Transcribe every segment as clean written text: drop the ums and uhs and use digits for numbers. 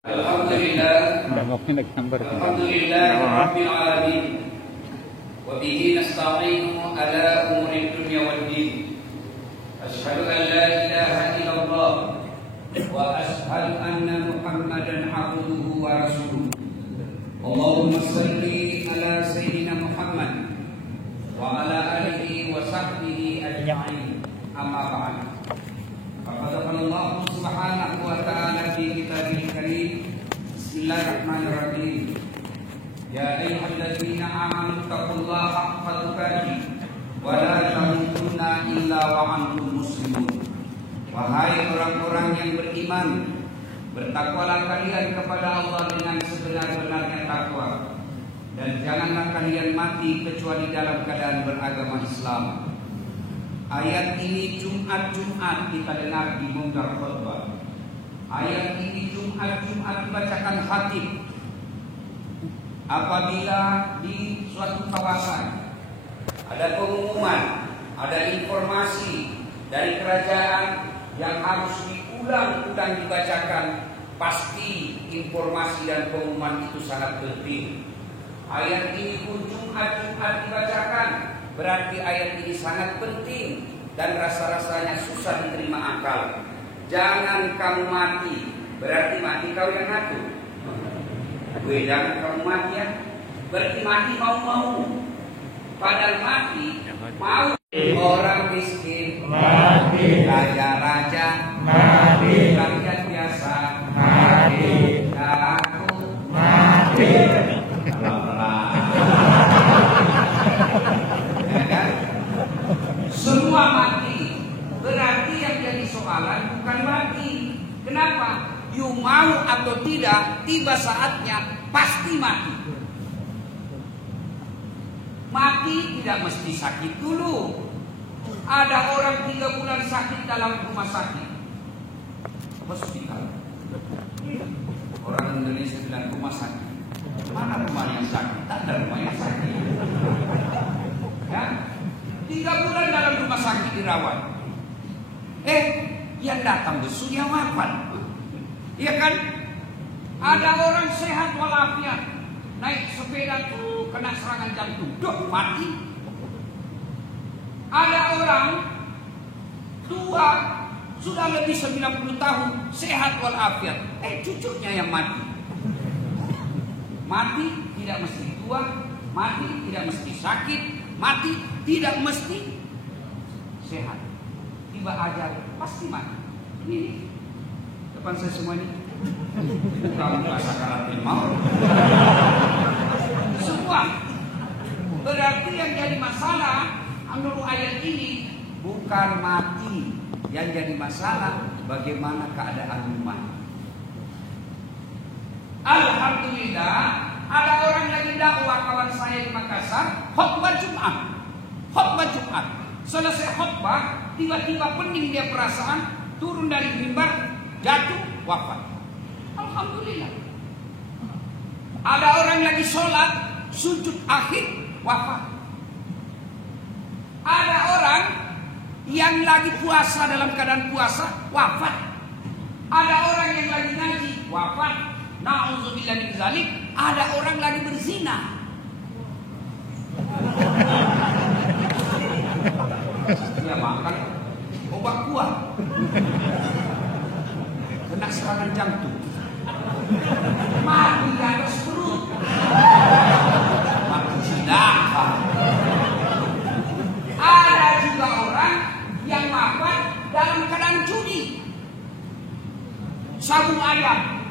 Alhamdulillah Rabbil Alamin wa bihi nasta'inu ala umuri dunya wad din. Asyhadu an la ilaha illallah wa asyhadu anna Muhammadan abduhu wa rasuluh. Allahumma shalli ala sayyidina Muhammad wa ala alihi wa sahbihi ajma'in. Amma ba'd. Faqad qala Allah subhanahu wa ta'ala fi kitabil karim. Bismillahirrahmanirrahim. Ya ayyuhalladzina amanu taqullaha haqqa tuqatih wa la tamutunna illa wa antum muslimun. Wahai orang-orang yang beriman, bertakwalah kalian kepada Allah dengan sebenar-benarnya takwa, dan janganlah kalian mati kecuali dalam keadaan beragama Islam. Ayat ini Jumat-Jumat kita dengar di mungkar khutbah. Ayat ini Jumat-Jumat dibacakan khatib. Apabila di suatu kawasan ada pengumuman, ada informasi dari kerajaan yang harus diulang-ulang dibacakan, pasti informasi dan pengumuman itu sangat penting. Ayat ini pun Jumat-Jumat dibacakan, berarti ayat ini sangat penting dan rasa-rasanya susah diterima akal. Jangan kamu mati, berarti mati kau yang ngatur. Jangan kamu mati ya, berarti mati mau-mau. Padahal mati mau. Orang miskin mati, raja-raja mati, rakyat biasa mati, aku mati. Ya kan? Semua mati. Berarti yang jadi soalan bukan mati. Kenapa? You mau atau tidak, tiba saatnya pasti mati. Mati tidak mesti sakit dulu. Ada orang 3 bulan sakit dalam rumah sakit, hospital. Orang Indonesia bilang rumah sakit. Mana rumah yang sakit? Tak ada rumah yang sakit. Ya? 3 bulan dalam rumah sakit dirawat. Yang datang besok yang wafat. Iya kan? Ada orang sehat walafiat, naik sepeda tuh kena serangan jantung, mati. Ada orang tua sudah lebih 90 tahun, sehat walafiat, cucunya yang mati. Mati tidak mesti tua, mati tidak mesti sakit, mati tidak mesti sehat. Tiba ajal pasti mati. Ini depan saya semua ini. Kamu bahasa karatil maut. Semua. Berarti yang jadi masalah menurut ayat ini bukan mati. Yang jadi masalah bagaimana keadaan umat. Alhamdulillah ada orang yang dakwah, kawan saya di Makassar, khutbah Jumat. Khutbah Jumat. Selesai khutbah, tiba-tiba pening dia perasaan, turun dari mimbar, jatuh, wafat. Alhamdulillah. Ada orang lagi sholat, sujud akhir, wafat. Ada orang yang lagi puasa dalam keadaan puasa, wafat. Ada orang yang lagi ngaji, wafat. Na'udzubillah min dzalik. Ada orang lagi berzina. Dia makan obat kuat, kena serangan jantung, mati di atas perut, mati celaka. Ada juga orang yang wafat dalam keadaan judi, sabung ayam,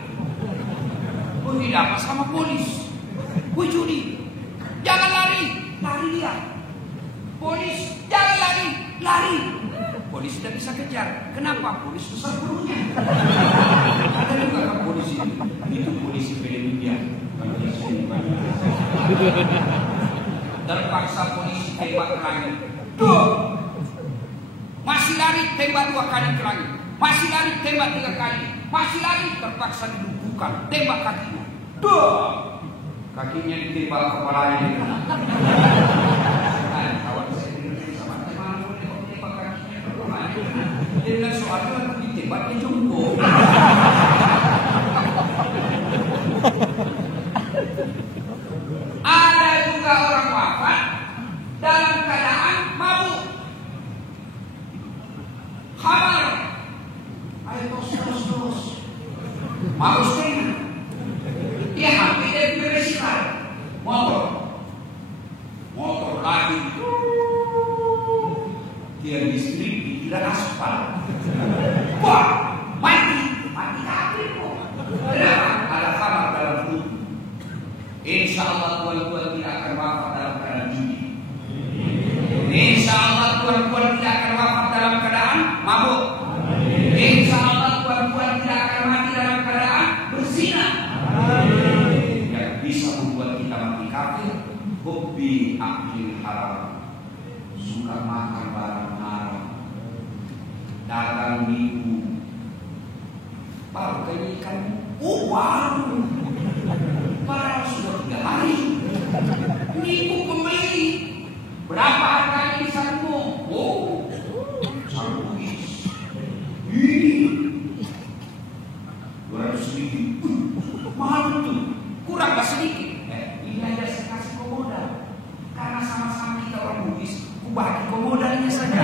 didapat sama polis, judi, jangan lari, lari dia. Polis, jangan lari, lari. Polis tidak bisa kejar. Kenapa? Polis besar perutnya. Ada juga kan polisi. Itu polisi India. Terpaksa polisi tembak ke langit. Masih lari, tembak 2 kali ke langit. Masih lari, tembak 3 kali. Masih lari, terpaksa dilumpuhkan. Tembak kakinya. Kakinya ditembak, kepalanya. Dia bilang soalnya ditembak dia jumbo. mau setengah. Dia hampir dari berisikan motor lagi. Dia listrik dikira aspal. Wah, mati api kok. Kenapa? Ada kamar dalam perut. Insya Allah tuan-tuan tidak akan wafat dalam keadaan judi. Insya Allah tuan-tuan tidak akan wafat dalam keadaan mabuk. Insya Allah tuan-tuan tidak akan mati dalam keadaan berzina. Yang bisa membuat kita mati kafir, hobi akil haram, suka makan barang haram, dagang nipu, baru ikan uang, padahal sudah 3 hari, nipu pembeli, berapa harganya di sarungmu? Oh, sarung ini 200.000, mahal betul, kurang gak sedikit. Ini aja saya kasih komodal, karena sama-sama kita orang Bugis, ku bagi komodalnya saja.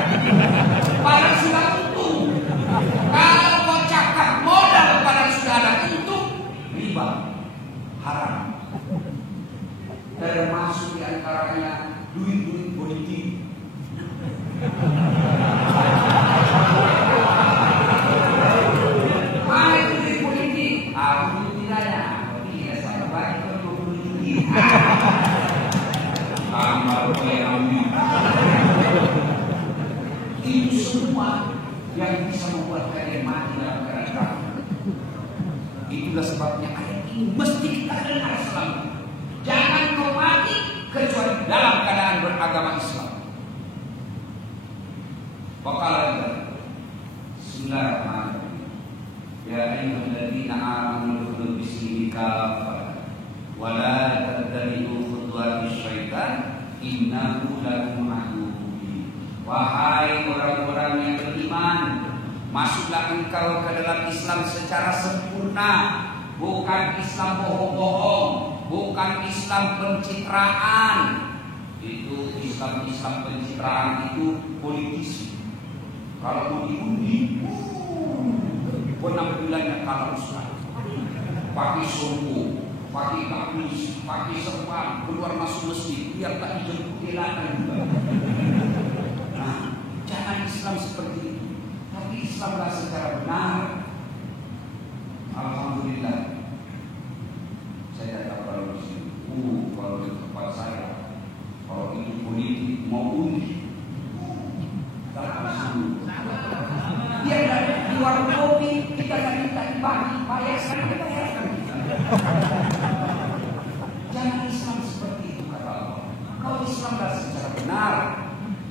Padahal sudah untung. Kalau kau cakap modal padahal sudah ada untung, riba, haram. Termasuk diantaranya duit-duit politik. Mana itu duit politik? Aku tidak ya, tapi ya saya bagi ke politik. Tambah kami. Itu semua yang bisa membuat kalian mati dalam keadaan kafir. Itulah sebabnya ayat ini mesti kita dengar selalu. Jangan kau mati kecuali dalam keadaan beragama Islam. Waqala Bismillahirrahmanirrahim. Ya ayyuhalladzina amanu udkhulu bis-silmi kaffah wa la tattabi'u khutuwatis syaitan innahu lakum aduwwun. Wahai orang-orang yang beriman, masuklah engkau ke dalam Islam secara sempurna, bukan Islam bohong-bohong, bukan Islam pencitraan. Itu Islam pencitraan itu politisi. Kalau mau diundi, penampilannya kalau Ustaz, pakai sombong, pakai gamis, pakai serban, keluar masuk masjid, biar tak dijemput kelana juga. Nah, jangan Islam seperti itu. Tapi Islamlah secara benar. Alhamdulillah. Saya tak tahu di sini. Kalau di tempat saya, kalau itu politik mau undi, tak langsung. Dia dari warung kopi, kita tak minta dibagi, bayar sekarang kita bayarkan. Jangan Islam seperti itu kata Allah. Kau Islamlah secara benar.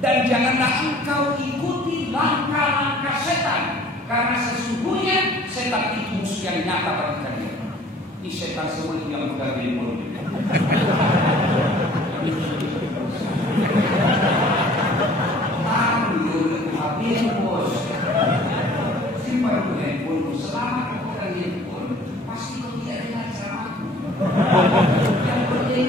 Dan janganlah engkau ikuti langkah-langkah setan, karena sesungguhnya setan itu musuh yang nyata bagi kalian. Ini setan semua yang mudah dibunuh. Habis bos, simpan handphone selama kau pegang handphone, pasti kau tidak dengar ceramahku. Yang penting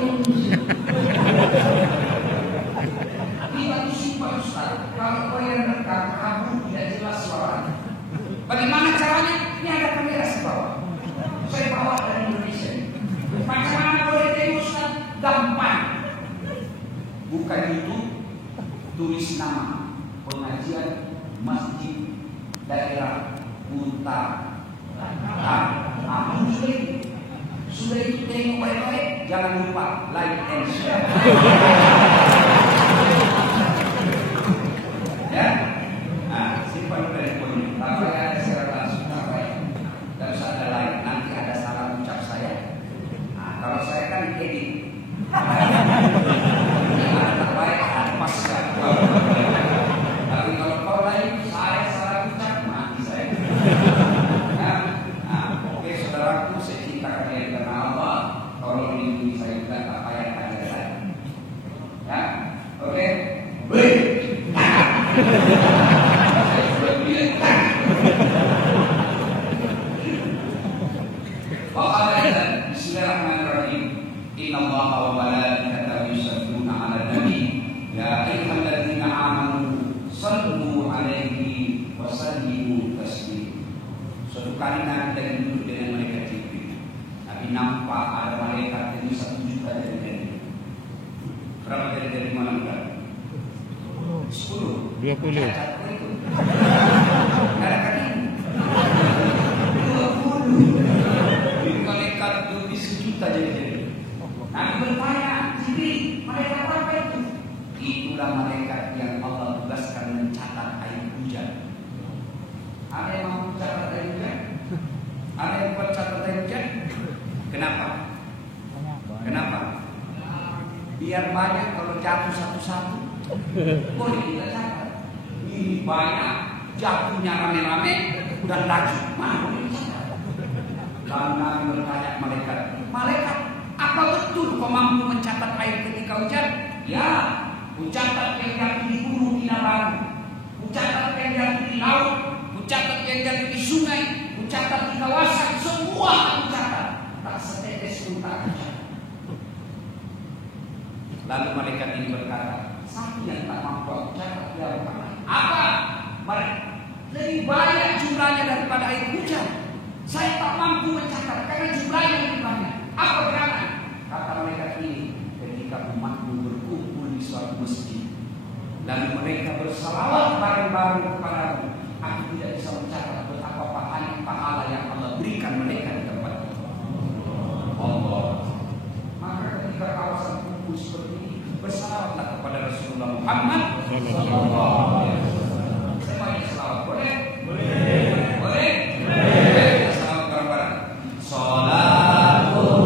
kalau kau yang rekam, kamu tidak jelas suaranya. Bagaimana caranya? Ini ada kamera di bawah. Saya bawa dari Indonesia. Bagaimana boleh tengok? Gampang. Bukan itu, tulis nama pengajian masjid daerah Unta. Sudah itu tengok baik-baik. Jangan lupa like and share. Ya, nah, simpan teleponnya. Kalau ada secara langsung, tidak usah ada lain. Nanti ada salah ucap saya. Nah, kalau saya kan edit. Tak baik, pas kan. Tapi kalau kau lain, saya salah ucap, mati saya. Nah, oke saudaraku, saya cinta kalian karena Allah. Tolong lindungi saya juga tak payah ada lain. Ya. 20. Kadang-kadang 20. Ini malaikat 20 juta jadi. Nabi bertanya, Jibril, malaikat apa itu? Itulah malaikat yang Allah tugaskan mencatat air hujan. Ada yang mau mencatat air hujan? Ada yang buat catat air hujan? Kenapa? Kenapa? Biar banyak kalau jatuh satu-satu. Boleh kita catat. Ini banyak, jatuhnya rame-rame dan laju. Mana boleh dicatat? Lalu Nabi bertanya malaikat, malaikat, apa betul kau mampu mencatat air ketika hujan? Ya, ku catat yang jatuh di gunung Kinabalu, ku catat yang jatuh di laut, ku catat yang jatuh di sungai, ku catat di kawasan, semua aku catat. Tak setetes pun tak catat. Lalu malaikat ini berkata, satu yang tak mampu aku catat ya Muhammad. Apa? Lebih banyak jumlahnya daripada air hujan. Saya tak mampu mencatat karena jumlahnya lebih banyak. Apa gerangan? Kata malaikat ini, ketika umatmu berkumpul di suatu masjid, lalu mereka bersalawat bareng-bareng kepadamu, aku tidak bisa mencatat betapa pahala yang Allah berikan mereka di tempat itu. Allah. Maka ketika kawasan kumpul seperti ini, bersalawatlah kepada Rasulullah Muhammad sallallahu alaihi wasallam. Saya banyak salawat, boleh? Boleh. Boleh? Boleh. Salawat bareng-bareng. Salatullah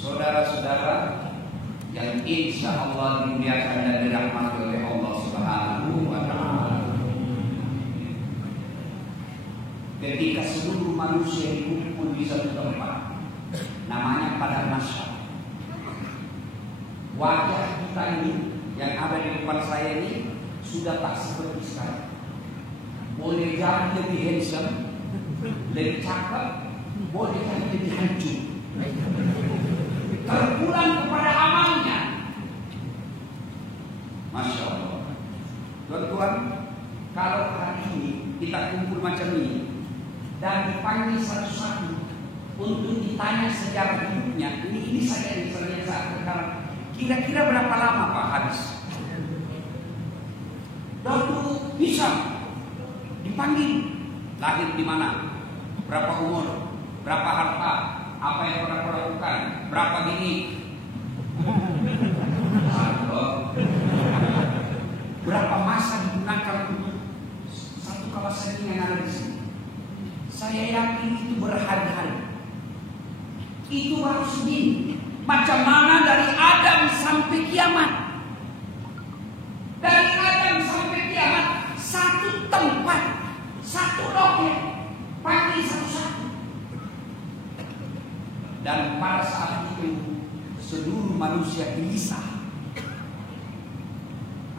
saudara-saudara yang insya Allah dimuliakan dan dirahmati oleh Allah Subhanahu wa Ta'ala. Ketika seluruh manusia dikumpul di satu tempat, namanya pada masyarakat, wajah kita ini yang ada di depan saya ini sudah tak seperti sekarang. Boleh jadi lebih handsome, lebih cakep, boleh jadi lebih hancur. Terpulang kepada amalnya. Masya Allah. Tuan-tuan, kalau hari ini kita kumpul macam ini dan dipanggil satu-satu untuk ditanya sejarah hidupnya, ini saja yang saya sekarang. Kira-kira berapa lama Pak habis? Dulu bisa dipanggil, lahir di mana, berapa umur, berapa harta, apa yang pernah kau lakukan, berapa gini, berapa masa digunakan untuk satu kawasan ini yang ada di sini. Saya yakin itu berhari-hari. Itu harus begini. Macam mana dari Adam sampai kiamat. Dari Adam sampai kiamat, satu tempat, satu loket, panggil satu-satu. Dan pada saat itu seluruh manusia gelisah.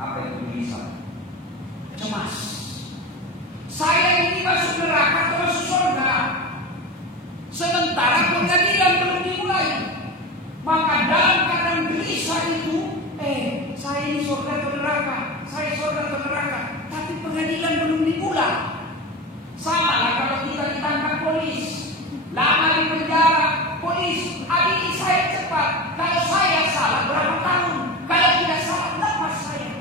Apa itu gelisah? Cemas. Saya ini masuk neraka atau masuk surga? Sementara pengadilan belum dimulai. Maka dalam keadaan gelisah itu, saya ini surga atau neraka? Saya surga atau neraka? Tapi pengadilan belum dimulai. Sama lah kalau kita ditangkap polis, lama di penjara. Polis, adili saya cepat. Kalau saya salah berapa tahun? Kalau tidak salah lepas saya.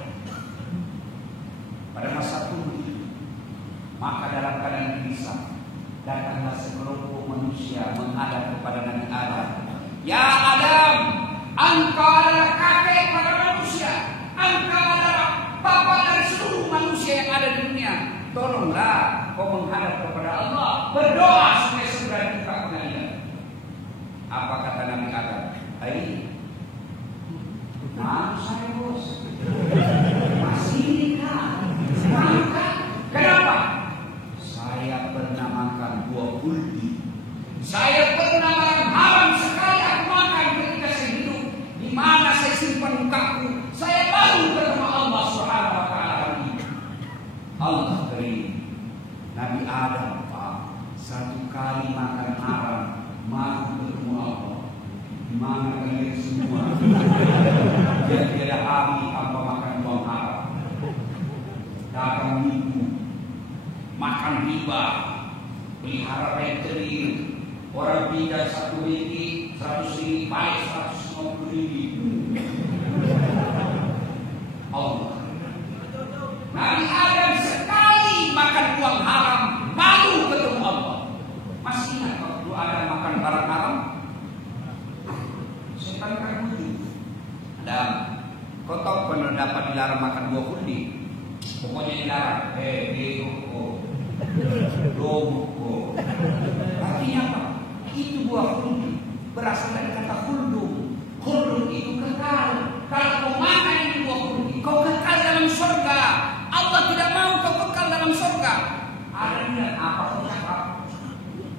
Pada masa itu, maka dalam keadaan gelisah, datanglah sekelompok manusia menghadap kepada Nabi Adam. Ya Adam, engkau adalah kakek pada manusia. Engkau adalah bapa dari seluruh manusia yang ada di dunia. Tolonglah kau menghadap kepada Allah, berdoa supaya segera dibuka pengadilan. Apa kata Nabi Adam? Maaf saya bos, masih nikah. Kenapa? Saya pernah makan buah kuldi. Saya pernah makan haram sekali aku makan ketika saya hidup. Di mana saya simpan mukaku? Saya baru ketemu Allah Subhanahu wa Ta'ala. Allah beri Adam, Pak, satu kali makan haram, malu ketemu Allah. Mana kalian semua? Dia tiada habis apa makan uang haram. Dagang nipu, makan riba, pelihara rekening, orang pinjam 1 ringgit, 100 ringgit, balik 150 ringgit. Allah. Nabi Adam sekali makan uang haram, malu ketemu Allah. Masih ingat waktu Adam makan barang haram? Setan kan begitu. Adam, kau tahu pernah dapat dilarang makan buah kundi? Pokoknya dilarang. Logo. Artinya apa? Itu buah kundi berasal dari kata khuldu. Khuldu itu kekal. Kalau kau makan itu buah kundi, kau kekal dalam surga. Allah tidak mau kau kekal dalam surga. Ada tidak apa kau cakap?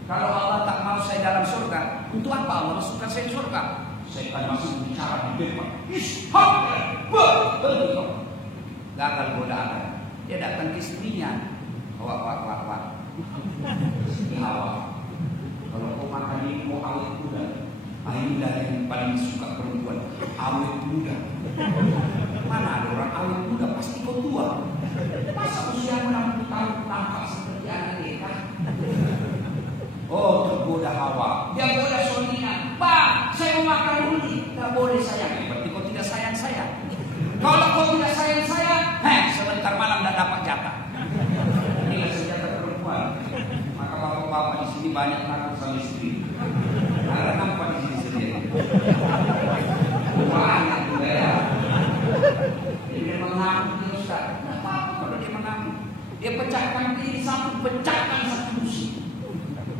Kalau Allah tak mau saya dalam surga, untuk apa Allah masukkan saya di surga? Setan masih bicara di depan. Ishak, betul. Gagal godaan. Dia datang ke istrinya. Wah. Ini Hawa. Kalau kau makan ini mau awet muda. Ini yang paling suka perempuan. Awet muda. Mana ada orang awet muda? Pasti kau tua. Masa usia 60 tahun tampak seperti anak kita? Oh, tergoda Hawa. Dia goda suaminya. Pak, saya mau makan ini. Tak boleh sayang. Berarti kau tidak sayang saya. Kalau kau tidak sayang saya, sebentar malam tidak dapat jatah. Inilah senjata perempuan. Maka bapak-bapak di sini banyak takut sama istri. Karena nampak di sini sendiri. Banyak juga ya. Dia mengamuk dia Ustaz. Tidak apa-apa kalau dia mengamuk. Dia pecahkan diri sampai pecahkan satu musuh.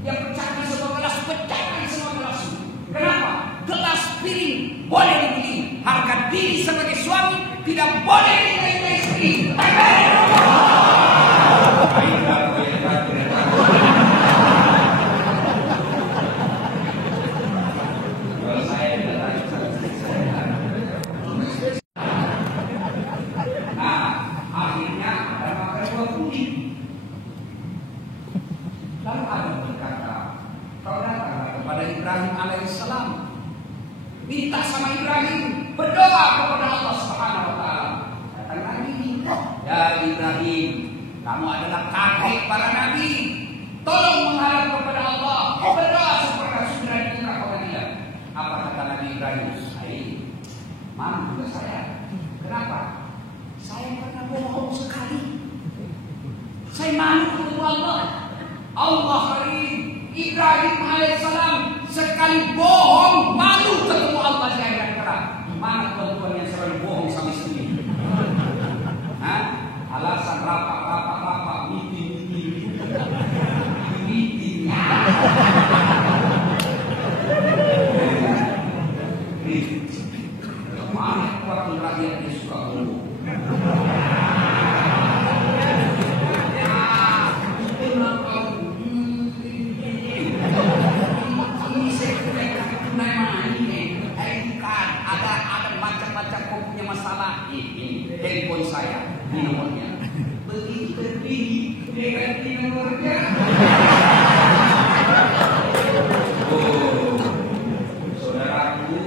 Dia pecahkan semua gelas, pecahkan semua gelas. Kenapa? Gelas piring boleh dibeli, harga diri sebagai suami tidak boleh dibeli istri. Kalau saya tidak akhirnya ada makan buah kuning. Lalu Adam berkata, kau datanglah kepada Ibrahim alaihissalam, minta sama Ibrahim, berdoa kepada Allah Subhanahu wa taala. Datang lagi minta, ya Ibrahim, kamu adalah kakek para nabi, tolong menghadap kepada Allah, berdoa seperti sudah diminta kepada dia. Apa kata Nabi Ibrahim? Malu juga saya. Kenapa? Saya pernah bohong sekali. Saya malu ketemu Allah. Allah hari Ibrahim alaihissalam sekali bohong malu ketemu Allah di akhirat kelak. Mana tuan-tuan yang selalu bohong sama istri? Alasan rapat, meeting. Mana waktu rakyat dia suka bohong? Masalah ini handphone saya ini nomornya begitu terpilih dengan nomornya. Saudaraku,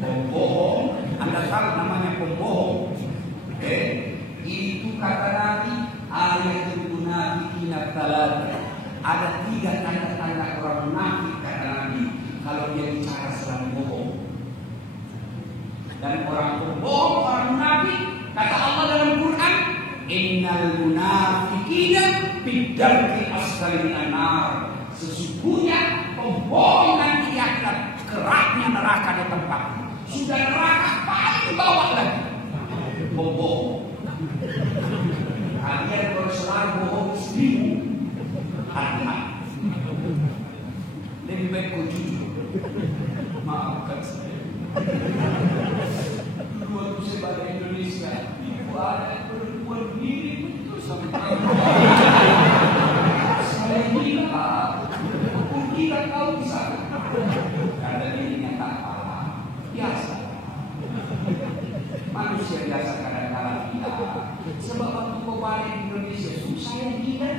pembohong, Anda tahu namanya pembohong? Itu kata Nabi, ayatul munafiqina thalatha. Ada 3 tanda-tanda orang munafik kata Nabi. Kalau dia bicara selalu bohong. Dan orang pembohong, orang munafik, kata Allah dalam Quran, innal munafiqina fi darkil asfali minan nar. Sesungguhnya pembohong nanti di akhirat keraknya neraka di tempat. Sudah neraka paling bawah lagi. Pembohong. Kalian kalau selalu bohong istrimu, hati-hati. Lebih baik kau jujur. Maafkan saya. Dulu waktu saya balik Indonesia, itu ada perempuan mirip betul sama saya kira kau bisa. Karena dirinya tak paham. Biasa. Manusia biasa kadang-kadang tidak. Sebab waktu kau balik Indonesia, susah yang gila.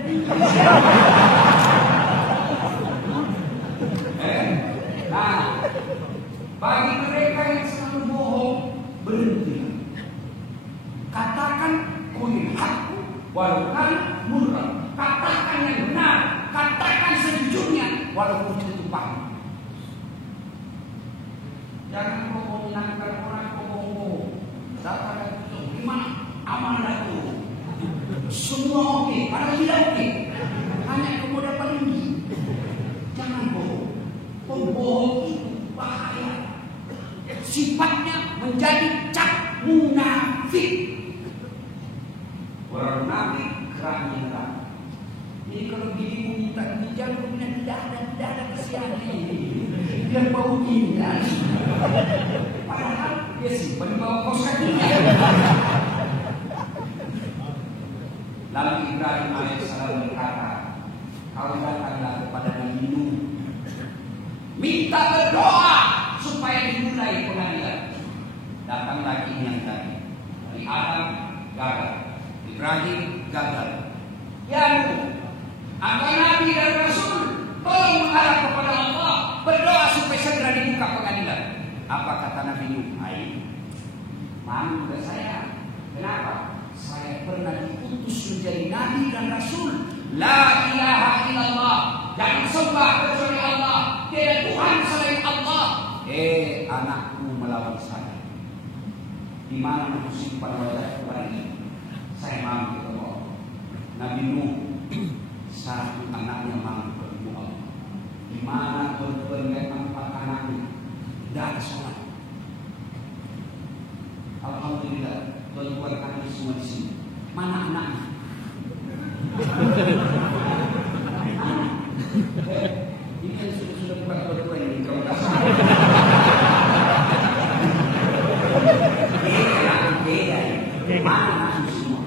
Bagi mereka yang selalu bohong, berhenti. Katakan kulil hakku walau kana murran. Katakan yang benar, katakan sejujurnya walaupun itu pahit. Jangan kau menyenangkan orang kau bohong. Datang dan tutup. Gimana? Aman dah tu. Semua okey, padahal tidak okey. Hanya kamu dapat tinggi. Jangan bohong. Pembohong itu bahaya. Sifatnya menjadi cap munafik. Orang munafik kerana neraka. Jadi kalau dirimu minta pinjam, kemudian tidak ada kesian ini. Dia bau indah. Padahal dia simpan di bawah kos kakinya. Lalu Ibrahim alaihissalam berkata, kau datanglah kepada Nabi Nuh, minta berdoa supaya dimulai pengadilan. Datang lagi yang tadi. Dari Adam gagal, Ibrahim gagal. Ya Nuh, angkat Nabi dan Rasul, tolong menghadap kepada Allah, berdoa supaya segera dibuka pengadilan. Apa kata Nabi Nuh? Hai, malu ke saya. Kenapa? Saya pernah diutus menjadi Nabi dan Rasul. La ilaha illallah, jangan sembah kecuali Allah, tiada Tuhan selain Allah. Anakku melawan saya. Di mana aku simpan wajahku hari ini? Saya mampu ketemu Allah. Nabi Nuh, satu anaknya mampu ketemu Allah. Di mana berbagai empat anaknya tidak ada sholat. Alhamdulillah, tuan-tuan kami semua di sini. Mana anaknya? Ini kan sudah bukan tuan-tuan ini. Mana anaknya semua?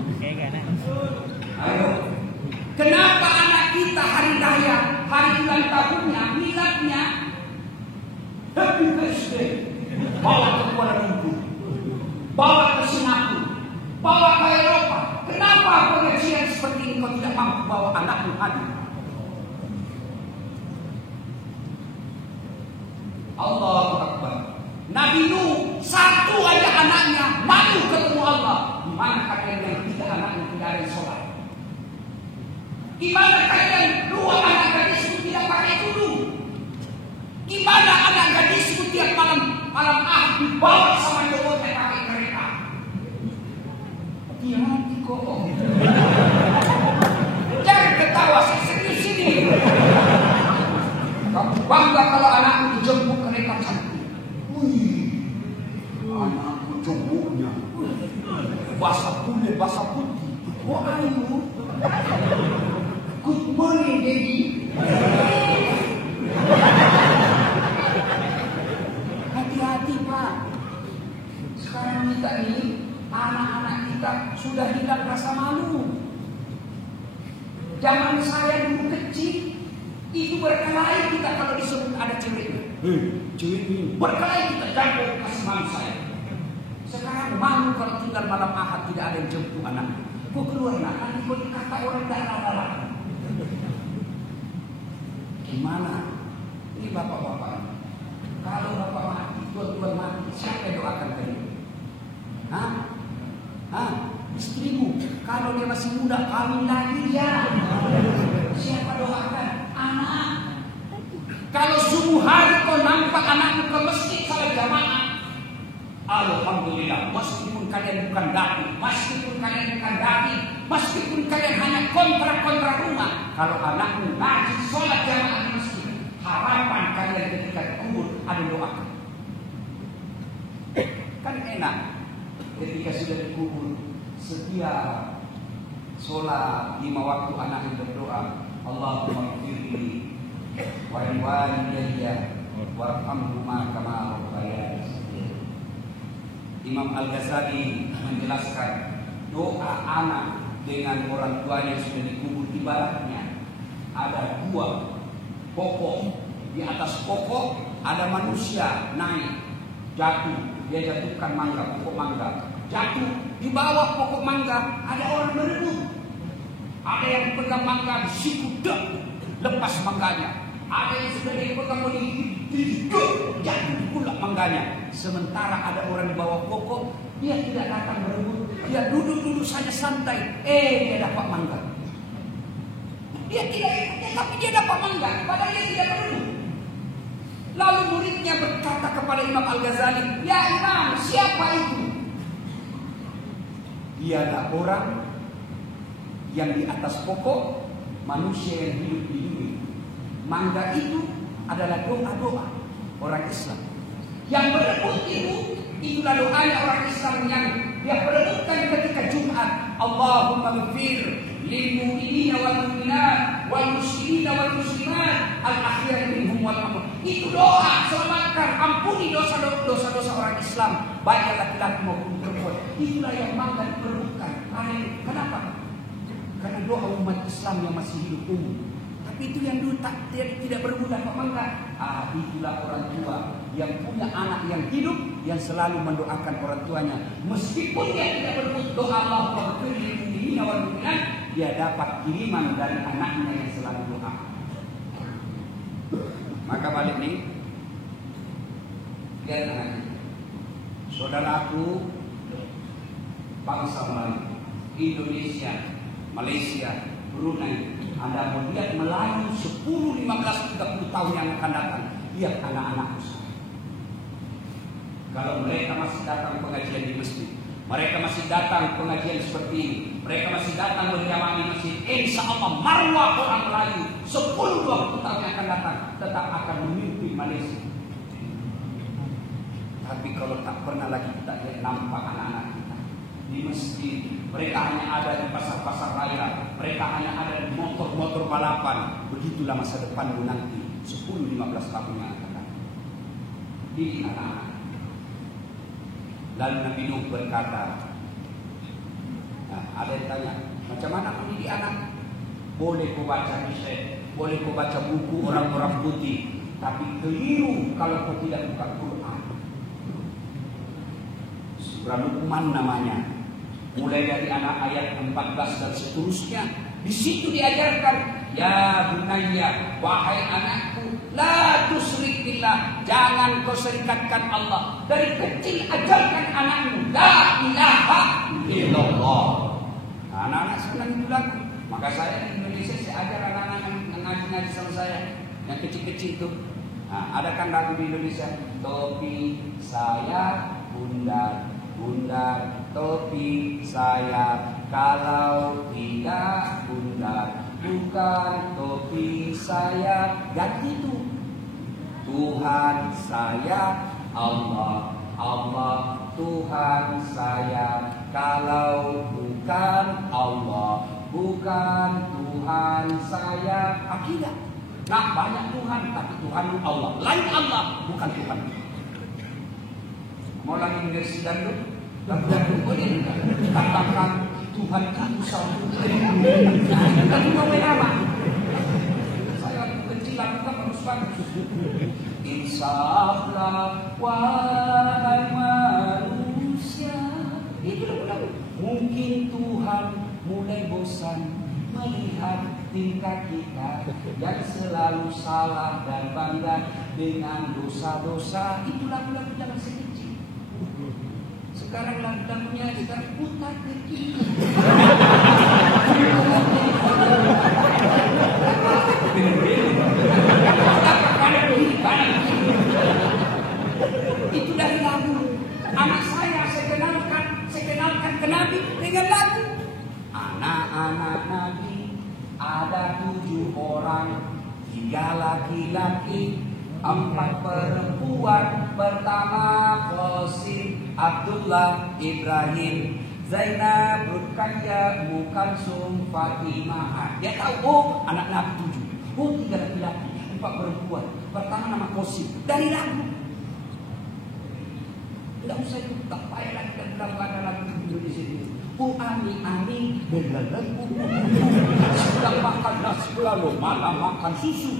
Ayo. Kenapa anak kita hari raya, hari ulang tahunnya, miladnya, happy birthday, bawa ke Kuala Lumpur, bawa ke Singapura, bawa ke Eropa? Kenapa pengajian seperti ini kau tidak mampu bawa anakmu hadir? Allahu Akbar. Nabi Nuh satu aja anaknya malu ketemu Allah. Di mana kalian yang tiga anaknya tidak ada yang sholat? Di mana kalian dua anak gadismu tidak pakai tudung? Di mana anak gadismu tiap malam dibawa sama cowoknya pakai kereta? Dia mati kok. Jangan ketawa, saya serius ini. Kamu bangga kalau anakmu dijemput kereta cantik. Wih, anakku jemputnya basah kulit, basah putih. Oh ayu. Good morning, baby. Hati-hati, Pak. Sekarang kita ini, anak-anak kita sudah hilang rasa malu. Zaman saya dulu kecil, itu berkelahi kita kalau disebut ada ceweknya. Cewek ini berkelahi kita jatuh kasih malu saya. Sekarang malu kalau tinggal malam Ahad tidak ada yang jemput anaknya. Kau keluar nanti kau dikata orang daerah-daerah. Gimana? Ini bapak-bapak. Kalau bapak mati, tuan-tuan mati, siapa yang doakan kalian? Istrimu, kalau dia masih muda, kawin lagi ya. Siapa doakan? Anak. Kalau subuh hari kau nampak anakmu ke masjid salat jamaah, alhamdulillah. Meskipun kalian bukan daki, meskipun kalian hanya kontrak rumah, kalau anakmu ngaji sholat jamaah di masjid, harapan kalian ketika kubur ada doa. Kan enak ketika sudah dikubur, setiap sholat 5 waktu anaknya berdoa, Allahumma firli wa walidayya warhamhuma kama rabbayani shaghira. Imam Al-Ghazali menjelaskan doa anak dengan orang tuanya yang sudah dikubur ibaratnya ada 2 pokok. Di atas pokok ada manusia naik, jatuh, dia jatuhkan mangga, pokok mangga, jatuh. Di bawah pokok mangga ada orang berenung. Ada yang pegang mangga disiku, lepas mangganya. Ada yang sudah dipegang oleh jatuh pula mangga. mangganya. Sementara ada orang bawa pokok, dia tidak datang berebut, dia duduk-duduk saja santai. Dia dapat mangga. Dia tidak ikut, tapi dia dapat mangga, padahal dia tidak berebut. Lalu muridnya berkata kepada Imam Al-Ghazali, "Ya Imam, siapa itu?" Dia adalah orang yang di atas pokok, manusia yang hidup di dunia. Mangga itu adalah doa-doa orang Islam. Yang berebut itu, itulah doanya orang Islam yang dia berebutkan ketika Jumat. Allahumma ghfir lil mu'minina wal mu'minat wal muslimina wal muslimat al-akhir minhum wal amwat. Itu doa, selamatkan, ampuni dosa-dosa orang Islam, baik laki-laki maupun perempuan. Itulah yang mangga diperlukan. Kenapa? Karena doa umat Islam yang masih hidup umum. Tapi itu yang dulu tidak berguna Pak Mangga. Itulah orang tua yang punya anak yang hidup, yang selalu mendoakan orang tuanya. Meskipun dia tidak berbut doa Allahumma ghfir lil mu'minina wal mu'minat, dia dapat kiriman dari anaknya yang selalu doa. Maka balik nih, lihat anaknya. Saudaraku, bangsa Melayu, Indonesia, Malaysia, Brunei, Anda mau lihat Melayu 10, 15, 30 tahun yang akan datang. Lihat anak-anakku. Kalau mereka masih datang pengajian di masjid, mereka masih datang pengajian seperti ini, mereka masih datang berjamaah di masjid, insya Allah marwah orang Melayu 10, 20 tahun yang akan datang tetap akan memimpin Malaysia. Tapi kalau tak pernah lagi kita lihat nampak anak-anak kita di masjid, mereka hanya ada di pasar-pasar raya, mereka hanya ada di motor-motor balapan. Begitulah masa depanmu nanti 10, 15 tahun yang akan datang. Ini anak-anak. Lalu Nabi Nuh berkata, ada yang tanya, macam mana mendidik anak? Boleh kau baca kisah, boleh kau baca buku orang-orang putih, tapi keliru kalau kau tidak buka Quran. Surah Luqman namanya. Mulai dari anak ayat 14 dan seterusnya. Di situ diajarkan, ya bunayya, wahai anakku, la tusyrik billah, jangan kau serikatkan Allah. Dari kecil ajarkan anakmu, la ilaha illallah. Anak-anak senang itu lagu. Maka saya di Indonesia saya ajar anak-anak yang ngaji-ngaji sama saya, yang kecil-kecil itu. Ada kan lagu di Indonesia, topi saya bundar, bundar topi saya, kalau tidak bundar bukan topi saya. Ganti itu, Tuhan saya Allah, Allah Tuhan saya, kalau bukan Allah bukan Tuhan saya. Akidah. Nah, banyak Tuhan, tapi Tuhan Allah, lain Allah, bukan Tuhan. Mau lagi menjadi dulu? Katakan Tuhan itu satu. Tapi mau apa? Saya kecil lakukan bagus-bagus. Insaflah wahai manusia. Itu lagu. Mungkin Tuhan mulai bosan melihat tingkah kita yang selalu salah dan bangga dengan dosa-dosa. Itu lagu-lagu zaman sekecil. Sekarang lagu-lagunya sekarang putar ke kiri. Itu dari lagu. Anak saya kenalkan ke Nabi dengan lagu. Anak-anak Nabi ada 7 orang, 3 laki-laki, 4 perempuan. Pertama Qasim, Abdullah, Ibrahim, Zainab, Ruqayyah, Mukalsum, Fatimah. Dia tahu, anak Nabi 7. 3 laki-laki, 4 perempuan. Pertama nama Qasim. Dari lagu. Tidak usah itu, tak payah lagi dan ada lagu di Indonesia ini. Ani belagu, sedang makan nasi lalu malam makan susu.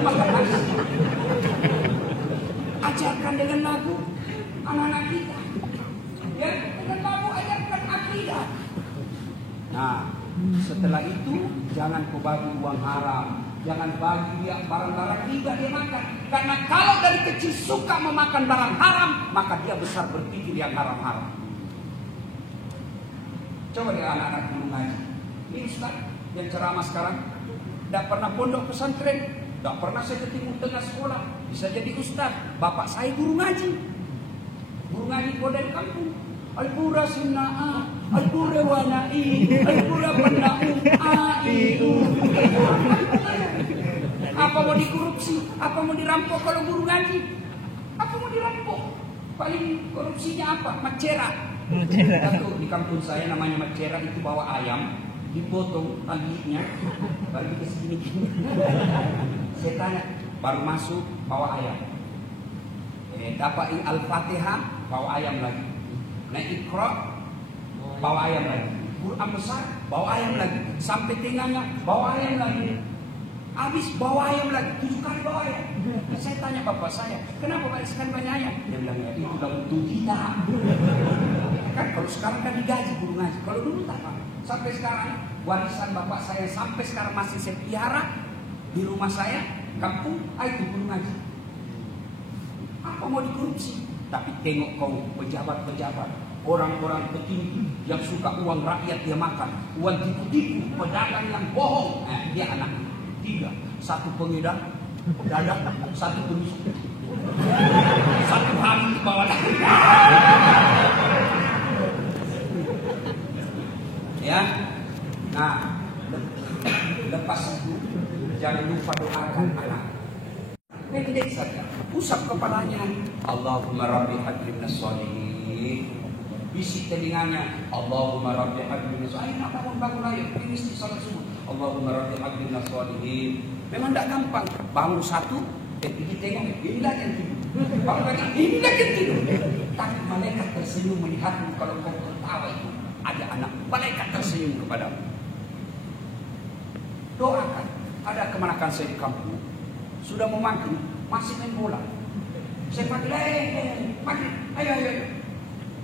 Makan nasi. Ajarkan dengan lagu anak-anak kita. Ya, dengan lagu ajarkan akidah. Nah, setelah itu jangan kau bagi uang haram, Jangan bagi dia barang-barang riba dia makan. Karena kalau dari kecil suka memakan barang haram, maka dia besar berpikir yang haram-haram. Coba lihat anak-anak guru ngaji. Ini Ustaz yang ceramah sekarang, tidak pernah pondok pesantren, tidak pernah saya ke Timur Tengah sekolah, bisa jadi Ustaz. Bapak saya guru ngaji. Guru ngaji kode kampung. Al-Qura Sinna'a, Al-Qura Wana'i, Al-Qura Penda'u, A-I-U. Apa mau dikorupsi? Apa mau dirampok kalau guru ngaji? Apa mau dirampok? Paling korupsinya apa? Macera. Satu di kampung saya namanya macera, itu bawa ayam, dipotong talinya, bagi ke sini. Saya tanya, baru masuk bawa ayam. Dapatin Al-Fatihah, bawa ayam lagi. Naik Iqra, bawa ayam lagi. Quran besar, bawa ayam lagi. Sampai tengahnya, bawa ayam lagi. Habis bawa ayam lagi, 7 kali bawa ayam. Saya tanya bapak saya, kenapa banyak sekali banyak ayam? Dia bilang, ya itu udah untuk kita. Kan kalau sekarang kan digaji guru ngaji. Kalau dulu tak apa. Sampai sekarang warisan bapak saya sampai sekarang masih saya pelihara di rumah saya, kampung, itu guru ngaji. Apa mau dikorupsi? Tapi tengok kau pejabat-pejabat, orang-orang petinggi yang suka uang rakyat dia makan, uang tipu-tipu, pedagang yang bohong. Dia anak 3, 1 pengedar, pedagang, 1 penusuk, 1 hari di bawah. Ya, nah lepas itu jangan lupa doakan anak. Pendek saja, usap kepalanya. Allahumma rabbi hadrimnas sholihin. Bisik telinganya. Allahumma rabbi hadrimnas sholihin. Ayo bangun ayo. Ini mesti salat subuh. Allahumma rabbi hadrimnas sholihin. Memang tidak gampang. Bangun satu, pergi tengok. Ini lagi yang tidur. Bangun lagi, ini lagi yang tidur. Tapi malaikat tersenyum melihatmu kalau kau tertawa itu. Ada anak malaikat tersenyum kepadamu. Doakan. Ada kemanakan saya di kampung. Sudah mau maghrib, masih main bola. Saya panggil, maghrib, ayo.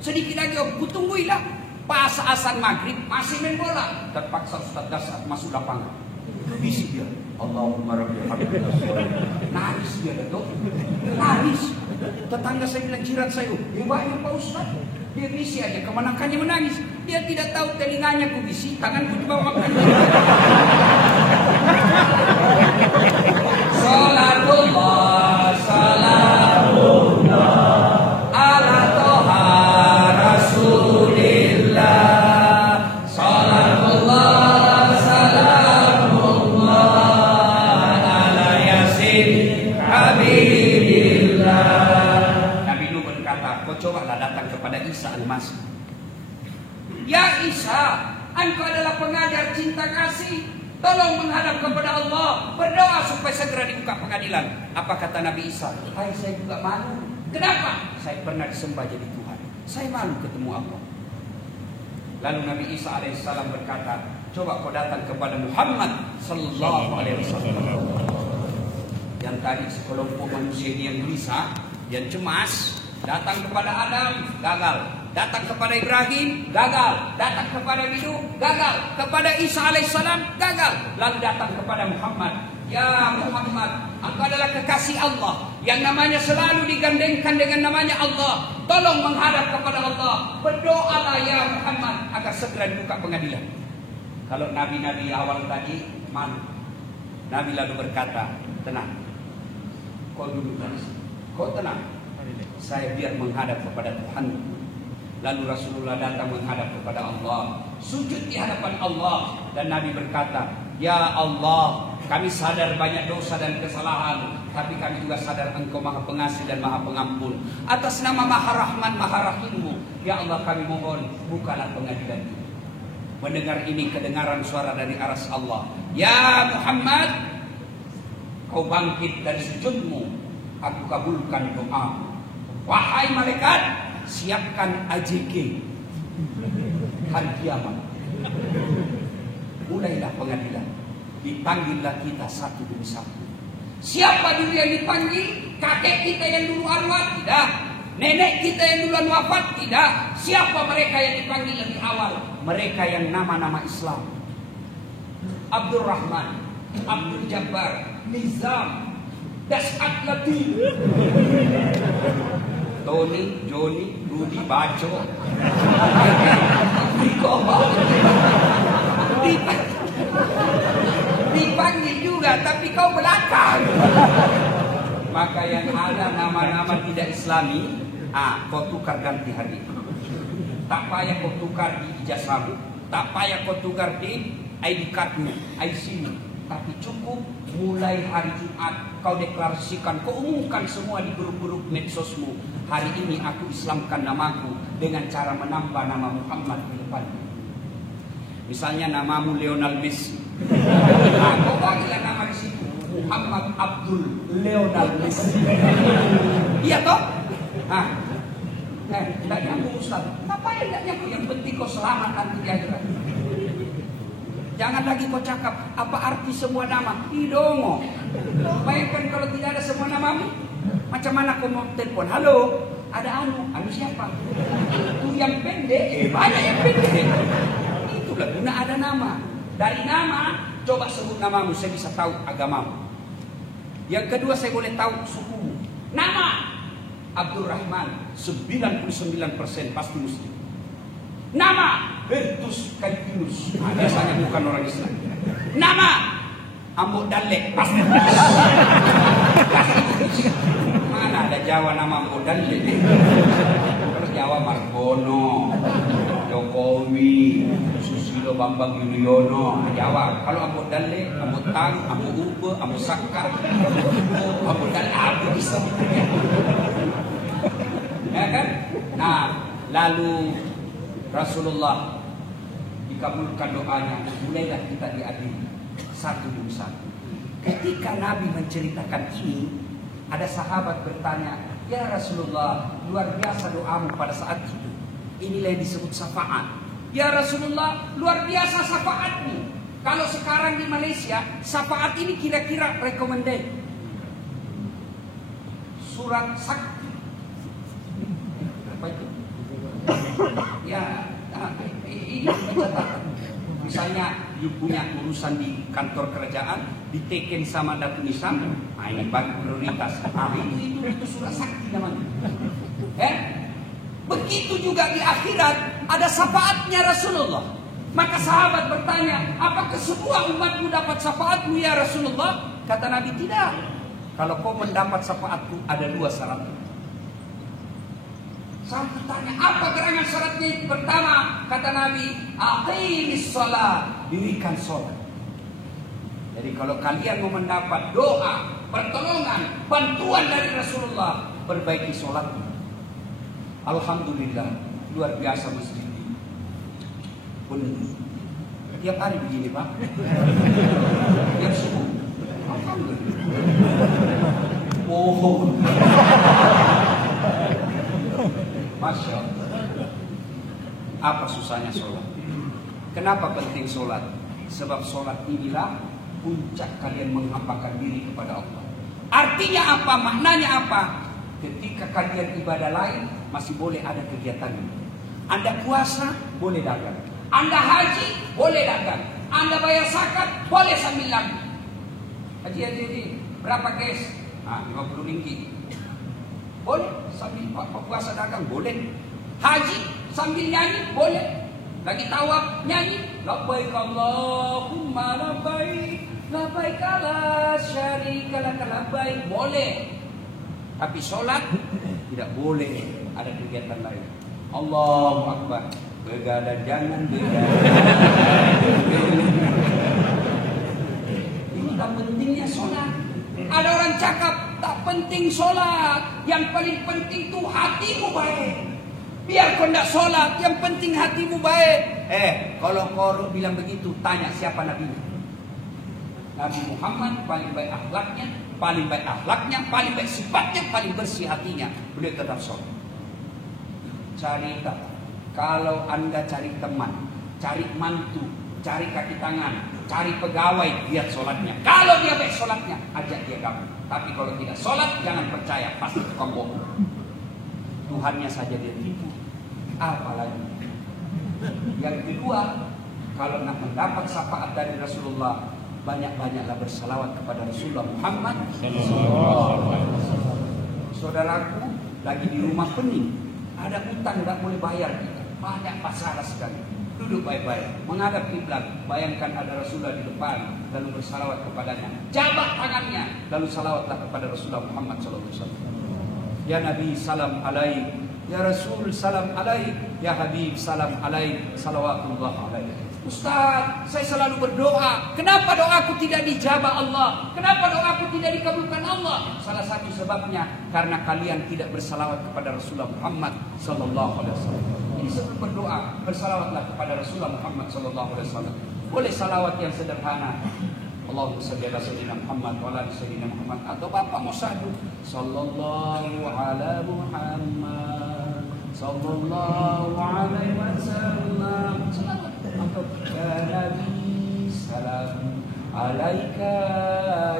Sedikit lagi, aku tungguilah. Pas azan maghrib, masih main bola. Terpaksa Ustaz Dasar masuk lapangan. Bisik dia, Allahumma rabbi hadrimnas sholihin. Nangis dia, Datuk. Nangis. Tetangga saya bilang, jiran saya, banyak Pak Ustaz. Dia bisi aja, kemanakannya menangis. Dia tidak tahu telinganya ku bisi, tanganku di bawah makan. Salatullah, salamullah ala toha rasulillah. Salatullah, salamullah ala yasin habibillah. Nabi Nuh berkata, kau cobalah datang kepada Isa al-Masih. Ya Isa, engkau adalah pengajar cinta kasih. Tolong menghadap kepada Allah, berdoa supaya segera dibuka pengadilan. Apa kata Nabi Isa? Hai, saya juga malu. Kenapa? Saya pernah disembah jadi Tuhan. Saya malu ketemu Allah. Lalu Nabi Isa alaihissalam berkata, coba kau datang kepada Muhammad sallallahu alaihi wasallam. Yang tadi sekelompok manusia yang gelisah, yang cemas, datang kepada Adam, gagal. Datang kepada Ibrahim, gagal. Datang kepada Nuh, gagal. Kepada Isa alaihissalam, gagal. Lalu datang kepada Muhammad. Ya Muhammad, engkau adalah kekasih Allah yang namanya selalu digandengkan dengan namanya Allah. Tolong menghadap kepada Allah. Berdoalah ya Muhammad agar segera dibuka pengadilan. Kalau nabi-nabi awal tadi malu. Nabi lalu berkata, tenang. Kau duduk di sini. Kau tenang. Saya biar menghadap kepada Tuhan. Lalu Rasulullah datang menghadap kepada Allah, sujud di hadapan Allah, dan Nabi berkata, ya Allah, kami sadar banyak dosa dan kesalahan, tapi kami juga sadar Engkau Maha Pengasih dan Maha Pengampun. Atas nama Maha Rahman, Maha Rahim-Mu, ya Allah kami mohon, bukalah pengadilan ini. Mendengar ini kedengaran suara dari aras Allah. Ya Muhammad, kau bangkit dari sujudmu, aku kabulkan doa. Wahai malaikat, siapkan AJK hari kiamat. Mulailah pengadilan. Dipanggillah kita satu demi satu. Siapa dulu yang dipanggil? Kakek kita yang dulu arwah? Tidak. Nenek kita yang duluan wafat? Tidak. Siapa mereka yang dipanggil lebih awal? Mereka yang nama-nama Islam. Abdurrahman, Abdul Jabbar, Nizam, Dasat Latif, Tony, Joni, Rudi, Baco, dipanggil juga, tapi kau belakang. Maka yang ada nama-nama tidak Islami, kau tukar ganti hari. Tak payah kau tukar di ijazahmu, tak payah kau tukar di ID cardmu, IC-mu, tapi cukup mulai hari Jumat kau deklarasikan, kau umumkan semua di grup-grup medsosmu. Hari ini aku Islamkan namaku dengan cara menambah nama Muhammad di depannya. Misalnya namamu Lionel Messi, kau bagilah nama di situ Muhammad Abdul Lionel Messi. Iya toh? Tidak nyambung Ustaz. Apa yang tidak nyambung? Yang penting kau selamat nanti di akhirat. Jangan lagi kau cakap apa arti semua nama. Idongo. Bayangkan kalau tidak ada semua namamu, macam mana kau mau telepon? Halo, ada anu siapa? Itu yang pendek. Banyak yang pendek. Itulah guna ada nama. Dari nama, coba sebut namamu, saya bisa tahu agamamu. Yang kedua, saya boleh tahu sukumu. Nama Abdul Rahman 99% pasti muslim. Nama Bertus Kalitinus, biasanya bukan orang Islam. Nama Ambo Dalek pasti mana ada Jawa nama Ambo Dalek. Terus Jawa Margono, Jokowi, Susilo Bambang Yudhoyono, Jawa. Kalau Ambo Dalek, Ambo Tang, Ambo Upe, Ambo Saka, Ambo Dalek apa bisa? Ya kan? Nah, lalu Rasulullah dikabulkan doanya, mulailah kita diadili satu demi satu. Ketika Nabi menceritakan ini, ada sahabat bertanya, ya Rasulullah, luar biasa doamu pada saat itu. Inilah yang disebut syafaat. Ya Rasulullah, luar biasa syafaatmu. Kalau sekarang di Malaysia, syafaat ini kira-kira recommended. Surat sakti. Apa itu? Ya, ini catatan. Misalnya, you punya urusan di kantor kerajaan, diteken sama Datuk Nisam, ini bagi prioritas. Itu surat sakti namanya. Begitu juga di akhirat, ada syafaatnya Rasulullah. Maka sahabat bertanya, apakah semua umatmu dapat syafaatmu ya Rasulullah? Kata Nabi, tidak. Kalau kau mendapat syafaatku, ada dua syarat. Saya bertanya, apa gerangan syaratnya? Pertama, kata Nabi, aqimis shalah, dirikan sholat. Jadi kalau kalian mau mendapat doa, pertolongan, bantuan dari Rasulullah, perbaiki sholatmu. Alhamdulillah, luar biasa masjid ini. Penuh. Tiap hari begini Pak. Tiap subuh. Alhamdulillah. Oh. Masya Allah. Apa susahnya sholat? Kenapa penting sholat? Sebab sholat inilah puncak kalian menghambakan diri kepada Allah. Artinya apa? Maknanya apa? Ketika kalian ibadah lain, masih boleh ada kegiatan. Anda puasa, boleh dagang. Anda haji, boleh dagang. Anda bayar zakat, boleh sambil lagi. Haji, berapa guys? 50 ringgit. Boleh sambil puasa dagang, boleh. Haji sambil nyanyi, boleh. Lagi tawaf nyanyi, labbaik Allahumma labbaik, labbaik la syarika lak labbaik, boleh. Tapi sholat tidak boleh ada kegiatan lain. Allahu Akbar, begadang jangan begadang. Ini tak pentingnya sholat. Ada orang cakap tak penting sholat, yang paling penting tuh hatimu baik. Biar kau tidak sholat, yang penting hatimu baik. Kalau kau bilang begitu, tanya siapa Nabi? Nabi Muhammad paling baik akhlaknya, paling baik sifatnya, paling bersih hatinya. Beliau tetap sholat. Cari tak. Kalau Anda cari teman, cari mantu, cari kaki tangan, cari pegawai, lihat sholatnya. Kalau dia baik sholatnya, ajak dia gabung. Tapi kalau tidak sholat, jangan percaya, pasti tukang bohong. Tuhannya saja dia tipu, apalagi. Yang kedua, kalau nak mendapat syafaat dari Rasulullah, banyak-banyaklah bersalawat kepada Rasulullah Muhammad. Saudaraku, lagi di rumah pening, ada utang tidak boleh bayar kita, banyak masalah sekali. Duduk baik-baik, menghadap kiblat. Bayangkan ada Rasulullah di depan, lalu bersalawat kepadanya. Jabat tangannya, lalu salawatlah kepada Rasulullah Muhammad SAW. Ya Nabi, salam alaik. Ya Rasul, salam alaik. Ya Habib, salam alaik. Salawatullah alaik. Ustaz, saya selalu berdoa. Kenapa doaku tidak dijabah Allah? Kenapa doaku tidak dikabulkan Allah? Salah satu sebabnya karena kalian tidak bersalawat kepada Rasulullah Muhammad sallallahu alaihi wasallam. Jadi sebelum berdoa, bersalawatlah kepada Rasulullah Muhammad sallallahu alaihi wasallam. Boleh salawat yang sederhana. Allahumma shalli ala sayyidina Muhammad wa ala sayyidina Muhammad, atau Bapak mau sadu sallallahu ala Muhammad sallallahu alaihi wasallam. Salawat. Ya Nabi, salam alaika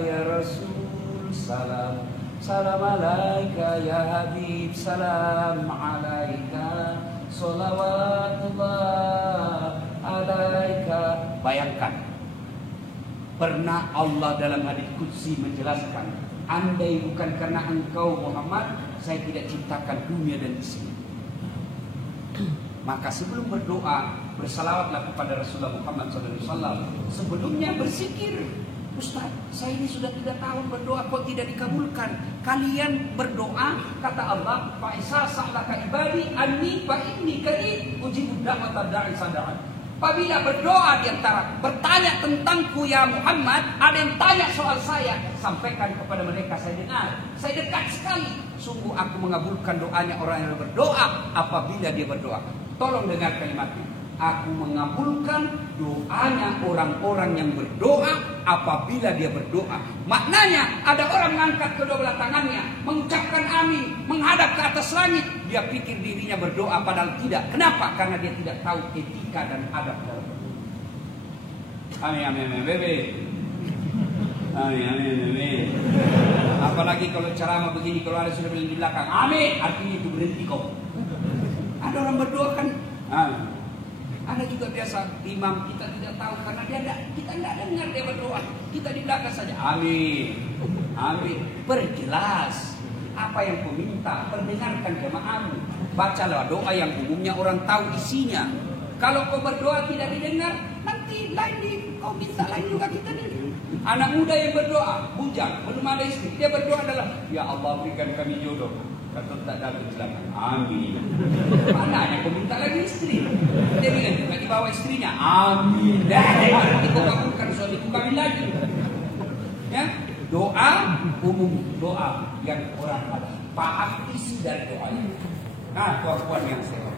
ya Rasul, salam alaika ya Habib, salam alaika, salawatullah alaika. Bayangkan, pernah Allah dalam hadits qudsi menjelaskan, andai bukan karena engkau Muhammad, saya tidak ciptakan dunia dan isinya. Maka sebelum berdoa, bersalawatlah kepada Rasulullah Muhammad SAW. Sebelumnya berzikir. Ustaz, saya ini sudah 3 tahun berdoa kok tidak dikabulkan. Kalian berdoa, kata Allah, Fa'isa sa'laka ibadi anni fa'inni qarib ujibu da'watad da'i sada'an. Apabila berdoa di antara bertanya tentangku ya Muhammad, ada yang tanya soal saya, sampaikan kepada mereka, saya dengar, saya dekat sekali. Sungguh aku mengabulkan doanya orang yang berdoa apabila dia berdoa. Tolong dengar kalimatnya. Aku mengabulkan doanya orang-orang yang berdoa apabila dia berdoa. Maknanya ada orang mengangkat kedua belah tangannya, mengucapkan amin, menghadap ke atas langit. Dia pikir dirinya berdoa padahal tidak. Kenapa? Karena dia tidak tahu etika dan adab dalam berdoa. Amin, amin, amin, bebe. Amin, amin, amin. Apalagi kalau ceramah begini, kalau ada sudah di belakang, amin, artinya itu berhenti kok. Ada orang berdoa kan, ada juga biasa imam kita tidak tahu karena kita tidak dengar dia berdoa. Kita di belakang saja, amin, amin. Perjelas apa yang kau minta, perdengarkan jemaahmu. Bacalah doa yang umumnya orang tahu isinya. Kalau kau berdoa tidak didengar, nanti lain kau minta lain juga kita dengar. Anak muda yang berdoa, bujang, belum ada istri, dia berdoa adalah, ya Allah berikan kami jodoh. Kata tak dalam kecelakaan, amin. Mana yang kau minta lagi istri? Dia bilang juga di bawah istrinya, amin. Nanti kau kabulkan suamiku kami lagi. Ya, doa umum, doa yang orang ada. Paham isi dari doanya. Nah, tuan-tuan yang saya